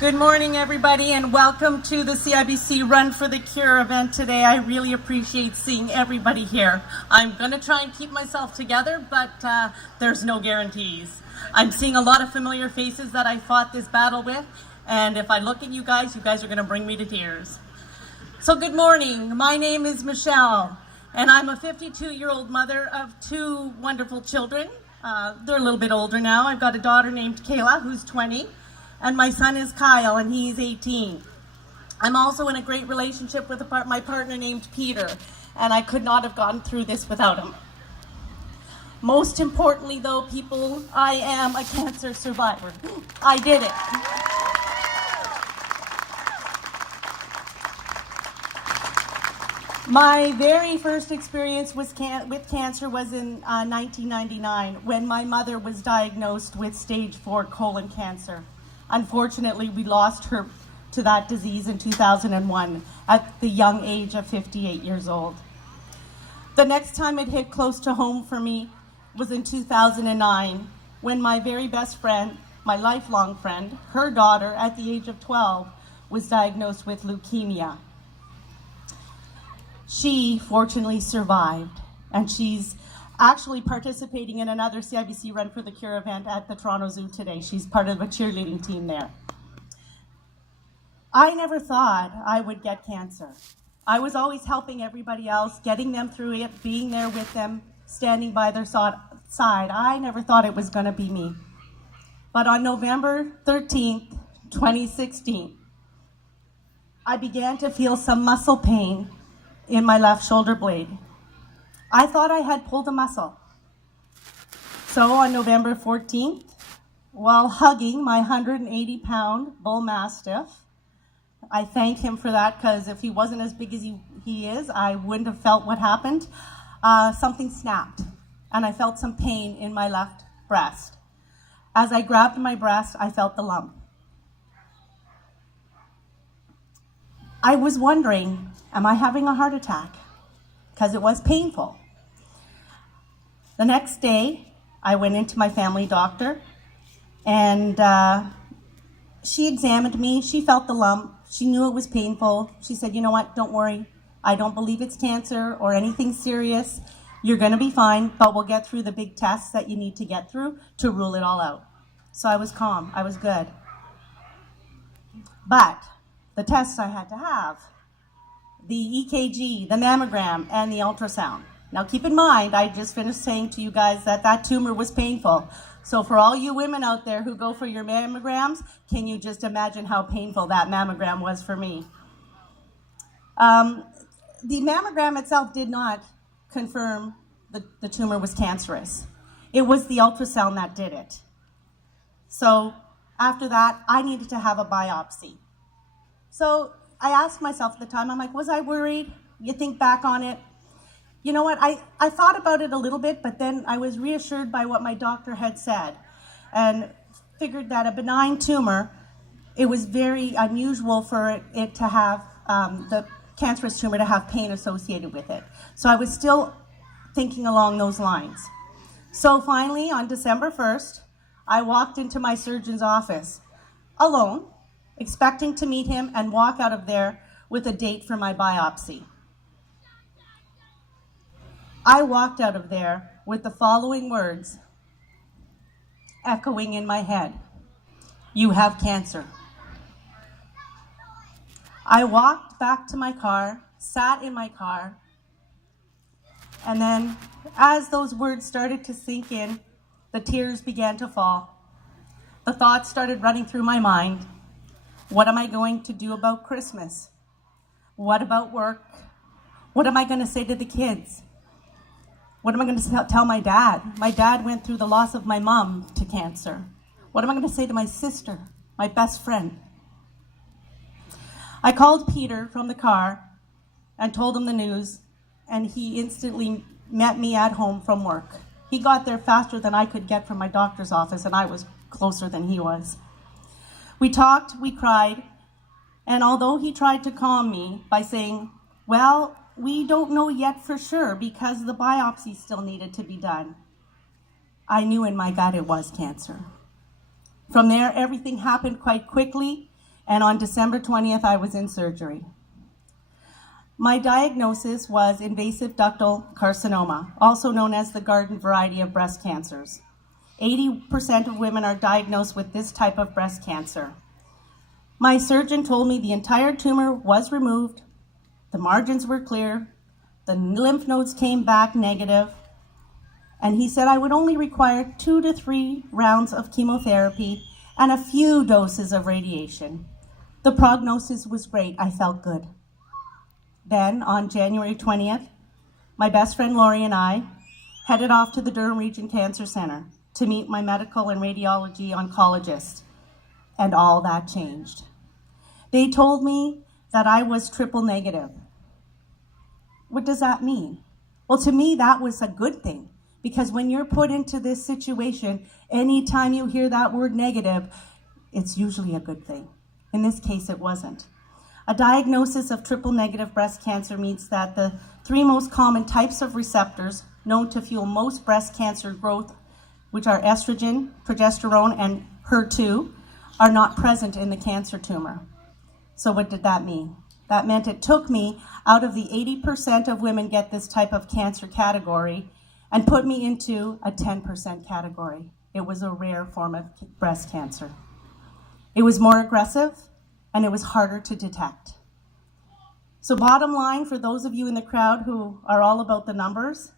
Good morning, everybody, and welcome to the CIBC Run for the Cure event today. I really appreciate seeing everybody here. I'm going to try and keep myself together, but there's no guarantees. I'm seeing a lot of familiar faces that I fought this battle with, and if I look at you guys are going to bring me to tears. So good morning. My name is Michelle, and I'm a 52-year-old mother of two wonderful children. They're a little bit older now. I've got a daughter named Kayla, who's 20. And my son is Kyle, and he's 18. I'm also in a great relationship with my partner named Peter, and I could not have gotten through this without him. Most importantly, though, people, I am a cancer survivor. I did it. My very first experience with cancer was in 1999, when my mother was diagnosed with stage 4 colon cancer. Unfortunately, we lost her to that disease in 2001 at the young age of 58 years old. The next time it hit close to home for me was in 2009, when my very best friend, my lifelong friend, her daughter at the age of 12 was diagnosed with leukemia. She fortunately survived, and she's actually participating in another CIBC Run for the Cure event at the Toronto Zoo today. She's part of a cheerleading team there. I never thought I would get cancer. I was always helping everybody else, getting them through it, being there with them, standing by their side. I never thought it was going to be me. But on November 13th, 2016, I began to feel some muscle pain in my left shoulder blade. I thought I had pulled a muscle. So on November 14th, while hugging my 180-pound bull mastiff, I thank him for that, because if he wasn't as big as he is, I wouldn't have felt what happened. Something snapped, and I felt some pain in my left breast. As I grabbed my breast, I felt the lump. I was wondering, am I having a heart attack? Because it was painful. The next day, I went into my family doctor, and she examined me. She felt the lump. She knew it was painful. She said, you know what, don't worry. I don't believe it's cancer or anything serious. You're going to be fine, but we'll get through the big tests that you need to get through to rule it all out. So I was calm. I was good. But the tests I had to have, the EKG, the mammogram, and the ultrasound. Now keep in mind, I just finished saying to you guys that that tumor was painful. So for all you women out there who go for your mammograms, can you just imagine how painful that mammogram was for me? The mammogram itself did not confirm the tumor was cancerous. It was the ultrasound that did it. So after that, I needed to have a biopsy. So I asked myself at the time, I'm like, was I worried? You think back on it. You know what, I thought about it a little bit, but then I was reassured by what my doctor had said and figured that a benign tumor, it was very unusual for it to have, the cancerous tumor to have pain associated with it. So I was still thinking along those lines. So finally, on December 1st, I walked into my surgeon's office alone, expecting to meet him and walk out of there with a date for my biopsy. I walked out of there with the following words echoing in my head: you have cancer. I walked back to my car, sat in my car, and then as those words started to sink in, the tears began to fall. The thoughts started running through my mind. What am I going to do about Christmas? What about work? What am I going to say to the kids? What am I going to tell my dad? My dad went through the loss of my mom to cancer. What am I going to say to my sister, my best friend? I called Peter from the car and told him the news, and he instantly met me at home from work. He got there faster than I could get from my doctor's office, and I was closer than he was. We talked, we cried, and although he tried to calm me by saying, well, we don't know yet for sure because the biopsy still needed to be done, I knew in my gut it was cancer. From there, everything happened quite quickly. And on December 20th, I was in surgery. My diagnosis was invasive ductal carcinoma, also known as the garden variety of breast cancers. 80% of women are diagnosed with this type of breast cancer. My surgeon told me the entire tumor was removed, the margins were clear, the lymph nodes came back negative, and he said I would only require 2 to 3 rounds of chemotherapy and a few doses of radiation. The prognosis was great. I felt good. Then, on January 20th, my best friend Lori and I headed off to the Durham Region Cancer Center to meet my medical and radiology oncologist, and all that changed. They told me that I was triple negative. What does that mean? Well, to me, that was a good thing, because when you're put into this situation, anytime you hear that word negative, it's usually a good thing. In this case, it wasn't. A diagnosis of triple negative breast cancer means that the 3 most common types of receptors known to fuel most breast cancer growth, which are estrogen, progesterone, and HER2, are not present in the cancer tumor. So what did that mean? That meant it took me out of the 80% of women get this type of cancer category and put me into a 10% category. It was a rare form of breast cancer. It was more aggressive, and it was harder to detect. So bottom line, for those of you in the crowd who are all about the numbers,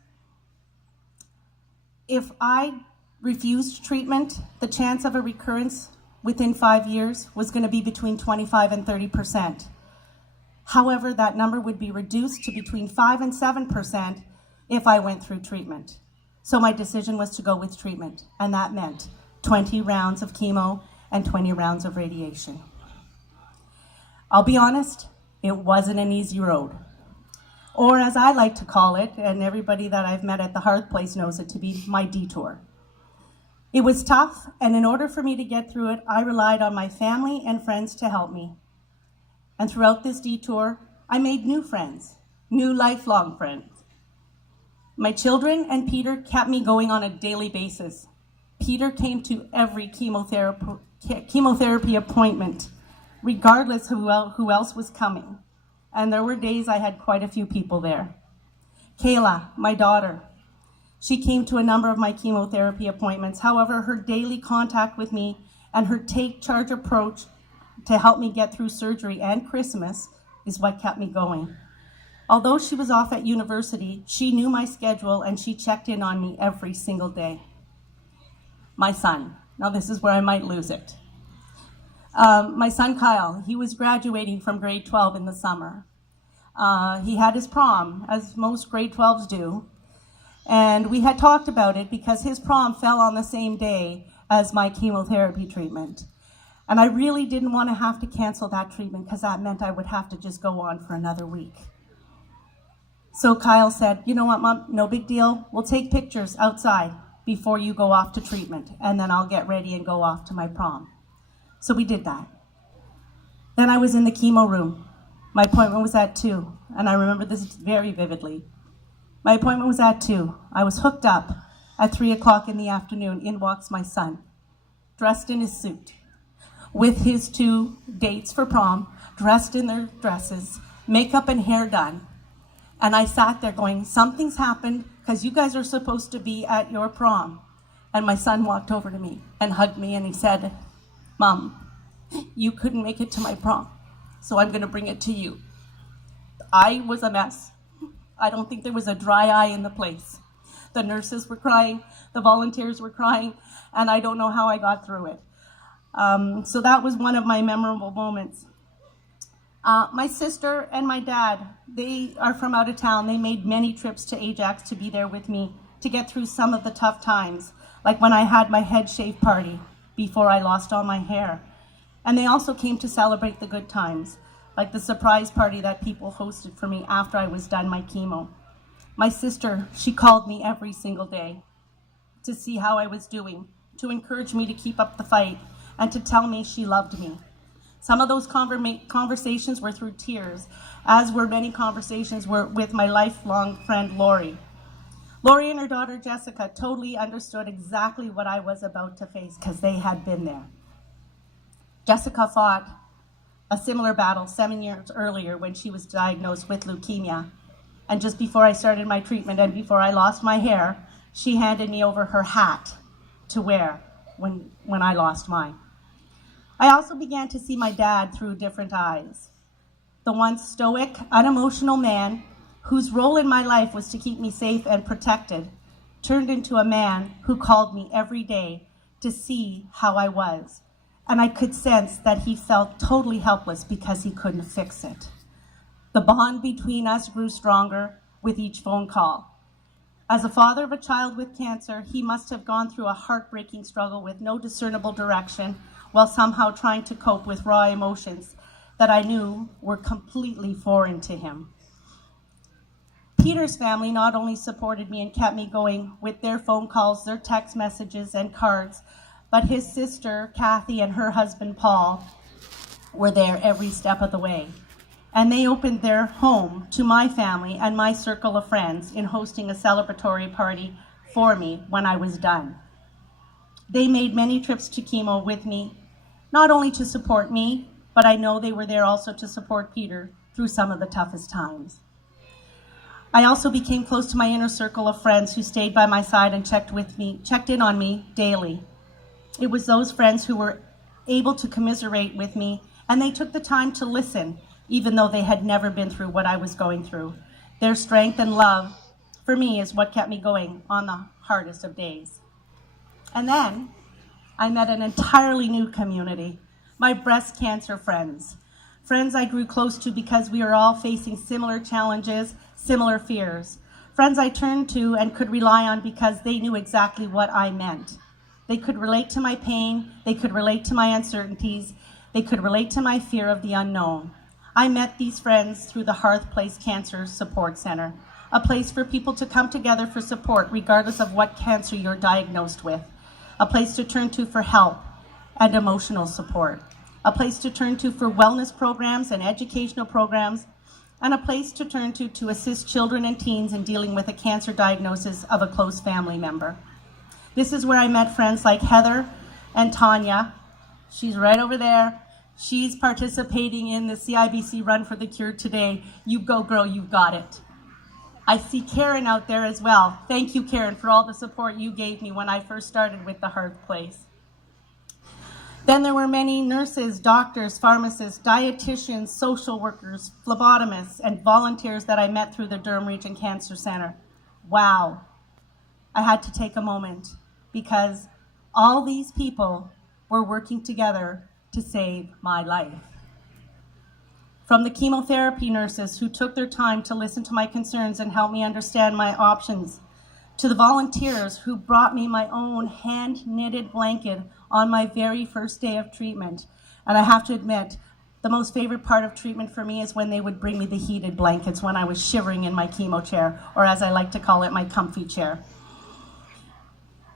if I refused treatment, the chance of a recurrence within 5 years was going to be between 25 and 30%. However, that number would be reduced to between 5 and 7% if I went through treatment. So my decision was to go with treatment, and that meant 20 rounds of chemo and 20 rounds of radiation. I'll be honest, it wasn't an easy road. Or as I like to call it, and everybody that I've met at the Hearth Place knows it to be, my detour. It was tough, and in order for me to get through it, I relied on my family and friends to help me. And throughout this detour, I made new friends, new lifelong friends. My children and Peter kept me going on a daily basis. Peter came to every chemotherapy appointment, regardless who else was coming. And there were days I had quite a few people there. Kayla, my daughter, she came to a number of my chemotherapy appointments. However, her daily contact with me and her take charge approach to help me get through surgery and Christmas is what kept me going. Although she was off at university, she knew my schedule and she checked in on me every single day. My son, now this is where I might lose it. My son Kyle, he was graduating from grade 12 in the summer. He had his prom, as most grade 12s do. And we had talked about it because his prom fell on the same day as my chemotherapy treatment. And I really didn't want to have to cancel that treatment because that meant I would have to just go on for another week. So Kyle said, you know what, Mom, no big deal. We'll take pictures outside before you go off to treatment, and then I'll get ready and go off to my prom. So we did that. Then I was in the chemo room. My appointment was at 2, and I remember this very vividly. My appointment was at 2. I was hooked up at 3 o'clock in the afternoon. In walks my son, dressed in his suit, with his 2 dates for prom, dressed in their dresses, makeup and hair done. And I sat there going, something's happened because you guys are supposed to be at your prom. And my son walked over to me and hugged me and he said, Mom, you couldn't make it to my prom, so I'm going to bring it to you. I was a mess. I don't think there was a dry eye in the place. The nurses were crying, the volunteers were crying, and I don't know how I got through it. So that was one of my memorable moments. My sister and my dad, they are from out of town. They made many trips to Ajax to be there with me to get through some of the tough times, like when I had my head shave party before I lost all my hair. And they also came to celebrate the good times, like the surprise party that people hosted for me after I was done my chemo. My sister, she called me every single day to see how I was doing, to encourage me to keep up the fight, and to tell me she loved me. Some of those conversations were through tears, as were many conversations with my lifelong friend, Lori. Lori and her daughter, Jessica, totally understood exactly what I was about to face because they had been there. Jessica fought a similar battle 7 years earlier when she was diagnosed with leukemia. And just before I started my treatment and before I lost my hair, she handed me over her hat to wear when I lost mine. I also began to see my dad through different eyes. The once stoic, unemotional man whose role in my life was to keep me safe and protected turned into a man who called me every day to see how I was. And I could sense that he felt totally helpless because he couldn't fix it. The bond between us grew stronger with each phone call. As a father of a child with cancer, he must have gone through a heartbreaking struggle with no discernible direction while somehow trying to cope with raw emotions that I knew were completely foreign to him. Peter's family not only supported me and kept me going with their phone calls, their text messages, and cards, but his sister, Kathy, and her husband, Paul, were there every step of the way. And they opened their home to my family and my circle of friends in hosting a celebratory party for me when I was done. They made many trips to chemo with me, not only to support me, but I know they were there also to support Peter through some of the toughest times. I also became close to my inner circle of friends who stayed by my side and checked in on me daily. It was those friends who were able to commiserate with me, and they took the time to listen, even though they had never been through what I was going through. Their strength and love for me is what kept me going on the hardest of days. And then I met an entirely new community, my breast cancer friends. Friends I grew close to because we are all facing similar challenges, similar fears. Friends I turned to and could rely on because they knew exactly what I meant. They could relate to my pain, they could relate to my uncertainties, they could relate to my fear of the unknown. I met these friends through the Hearth Place Cancer Support Center, a place for people to come together for support regardless of what cancer you're diagnosed with, a place to turn to for help and emotional support, a place to turn to for wellness programs and educational programs, and a place to turn to assist children and teens in dealing with a cancer diagnosis of a close family member. This is where I met friends like Heather and Tanya. She's right over there. She's participating in the CIBC Run for the Cure today. You go, girl, you got it. I see Karen out there as well. Thank you, Karen, for all the support you gave me when I first started with the Hearth Place. Then there were many nurses, doctors, pharmacists, dietitians, social workers, phlebotomists, and volunteers that I met through the Durham Region Cancer Center. Wow. I had to take a moment because all these people were working together to save my life. From the chemotherapy nurses who took their time to listen to my concerns and help me understand my options, to the volunteers who brought me my own hand-knitted blanket on my very first day of treatment. And I have to admit, the most favorite part of treatment for me is when they would bring me the heated blankets when I was shivering in my chemo chair, or as I like to call it, my comfy chair.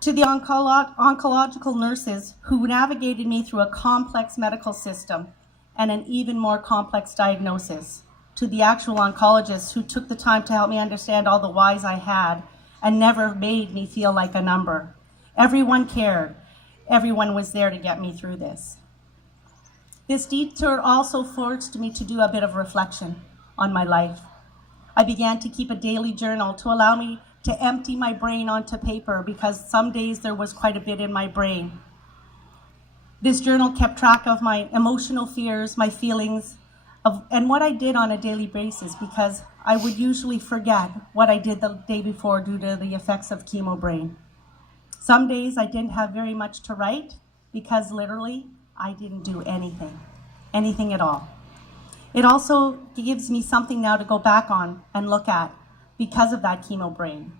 To the oncological nurses who navigated me through a complex medical system and an even more complex diagnosis. To the actual oncologists who took the time to help me understand all the whys I had and never made me feel like a number. Everyone cared. Everyone was there to get me through this. This detour also forced me to do a bit of reflection on my life. I began to keep a daily journal to allow me to empty my brain onto paper because some days there was quite a bit in my brain. This journal kept track of my emotional fears, my feelings, and what I did on a daily basis because I would usually forget what I did the day before due to the effects of chemo brain. Some days I didn't have very much to write because literally I didn't do anything at all. It also gives me something now to go back on and look at because of that chemo brain.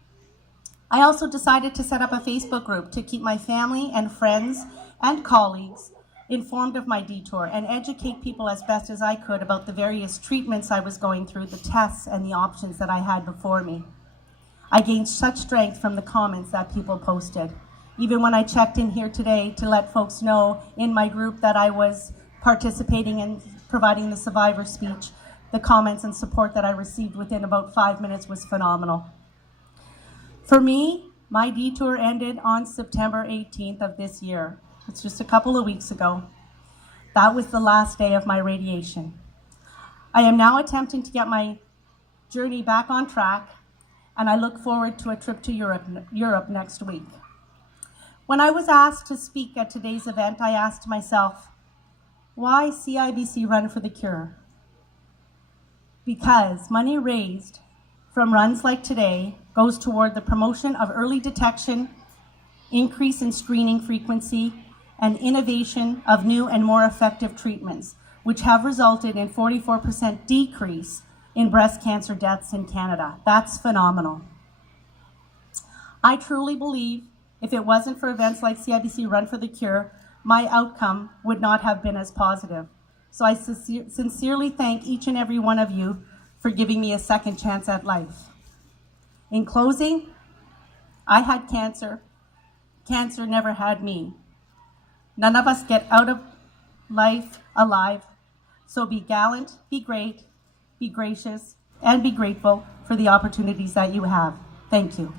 I also decided to set up a Facebook group to keep my family and friends and colleagues informed of my detour and educate people as best as I could about the various treatments I was going through, the tests and the options that I had before me. I gained such strength from the comments that people posted. Even when I checked in here today to let folks know in my group that I was participating in providing the survivor speech, the comments and support that I received within about 5 minutes was phenomenal. For me, my detour ended on September 18th of this year. It's just a couple of weeks ago. That was the last day of my radiation. I am now attempting to get my journey back on track, and I look forward to a trip to Europe next week. When I was asked to speak at today's event, I asked myself, why CIBC Run for the Cure? Because money raised from runs like today goes toward the promotion of early detection, increase in screening frequency, and innovation of new and more effective treatments, which have resulted in 44% decrease in breast cancer deaths in Canada. That's phenomenal. I truly believe if it wasn't for events like CIBC Run for the Cure, my outcome would not have been as positive. So I sincerely thank each and every one of you for giving me a second chance at life. In closing, I had cancer. Cancer never had me. None of us get out of life alive. So be gallant, be great, be gracious, and be grateful for the opportunities that you have. Thank you.